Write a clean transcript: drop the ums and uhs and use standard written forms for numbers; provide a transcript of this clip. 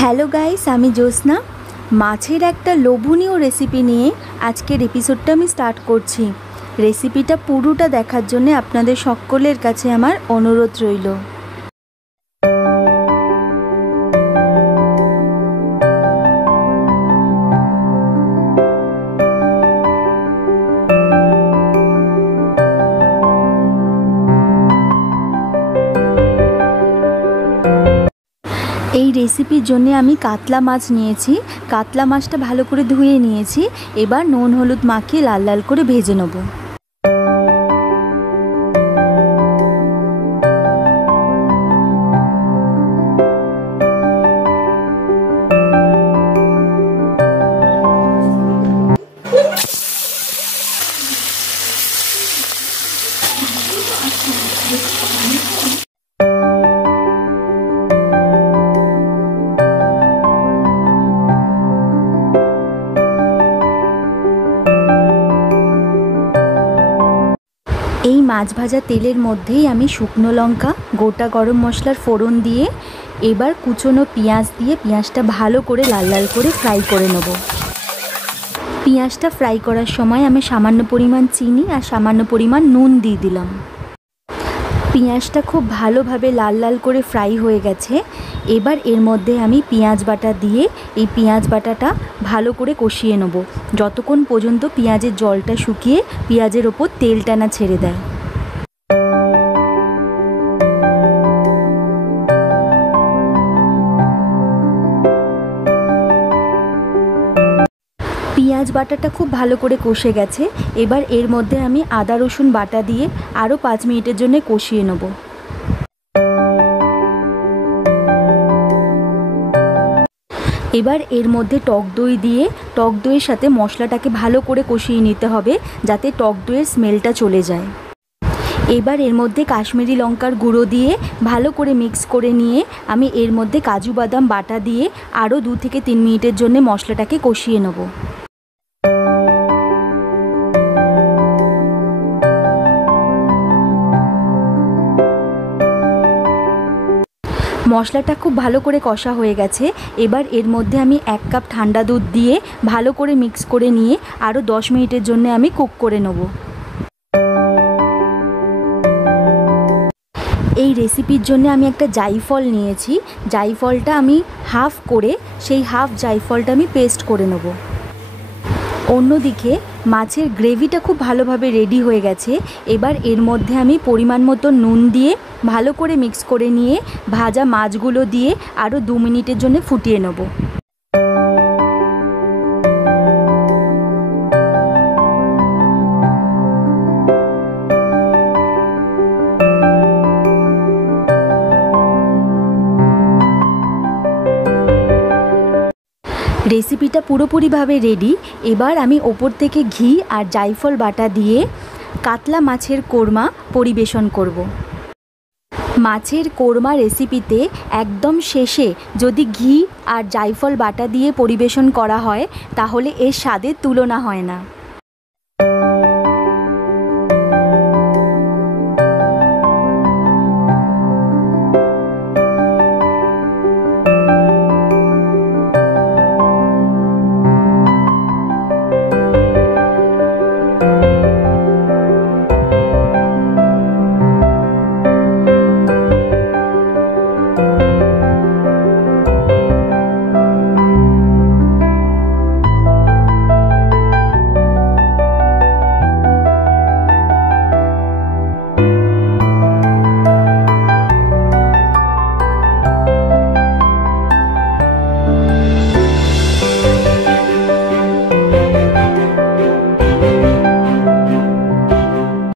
Hello guys, আমি জ্যোৎস্না। মাছের একটা লোভনীয় রেসিপি নিয়ে আজকের এপিসোডটা আমি স্টার্ট করছি। রেসিপিটা পুরোটা দেখার জন্য আপনাদের সকলের কাছে আমার অনুরোধ রইল। এই রেসিপির জন্য আমি কাতলা মাছ নিয়েছি। কাতলা মাছটা ভালো করে ধুয়ে নিয়েছি। এবার নুন হলুদ মাখিয়ে লাল লাল করে ভেজে নেব। এই মাছ ভাজা তেলের মধ্যেই আমি শুকনো লঙ্কা, গোটা গরম মশলার ফোড়ন দিয়ে এবার কুচনো পেঁয়াজ দিয়ে পেঁয়াজটা ভালো করে লাল লাল করে ফ্রাই করে নেব। পেঁয়াজটা ফ্রাই করার সময় আমি সামান্য পরিমাণ চিনি আর সামান্য পরিমাণ নুন দিয়ে দিলাম। পেঁয়াজটা খুব ভালোভাবে লাল লাল করে ফ্রাই হয়ে গেছে। এবার এর মধ্যে আমি পেঁয়াজ বাটা দিয়ে এই পেঁয়াজ বাটাটা ভালো করে কষিয়ে নেব, যতক্ষণ পর্যন্ত পেঁয়াজের জলটা শুকিয়ে পেঁয়াজের ওপর তেলটা না ছেড়ে দেয়। পেঁয়াজ বাটাটা খুব ভালো করে কষে গেছে। এবার এর মধ্যে আমি আদা রসুন বাটা দিয়ে আরও 5 মিনিটের জন্য কষিয়ে নেব। এবার এর মধ্যে টক দই দিয়ে টক দইয়ের সাথে মশলাটাকে ভালো করে কষিয়ে নিতে হবে, যাতে টক দইয়ের স্মেলটা চলে যায়। এবার এর মধ্যে কাশ্মীরি লঙ্কার গুঁড়ো দিয়ে ভালো করে মিক্স করে নিয়ে আমি এর মধ্যে কাজু বাদাম বাটা দিয়ে আরও 2 থেকে 3 মিনিটের জন্য মশলাটাকে কষিয়ে নেব। মশলাটা খুব ভালো করে কষা হয়ে গেছে। এবার এর মধ্যে আমি 1 কাপ ঠান্ডা দুধ দিয়ে ভালো করে মিক্স করে নিয়ে আরও 10 মিনিটের জন্য আমি কুক করে নেব। এই রেসিপির জন্য আমি একটা জায়ফল নিয়েছি। জায়ফলটা আমি হাফ করে সেই হাফ জায়ফলটা আমি পেস্ট করে নেব। অন্যদিকে মাছের গ্রেভিটা খুব ভালোভাবে রেডি হয়ে গেছে। এবার এর মধ্যে আমি পরিমাণ মতো নুন দিয়ে ভালো করে মিক্স করে নিয়ে ভাজা মাছগুলো দিয়ে আরও 2 মিনিটের জন্য ফুটিয়ে নেব। রেসিপিটা পুরোপুরিভাবে রেডি। এবার আমি ওপর থেকে ঘি আর জায়ফল বাটা দিয়ে কাতলা মাছের কোরমা পরিবেশন করব। মাছের কোরমা রেসিপিতে একদম শেষে যদি ঘি আর জায়ফল বাটা দিয়ে পরিবেশন করা হয় তাহলে এর স্বাদের তুলনা হয় না।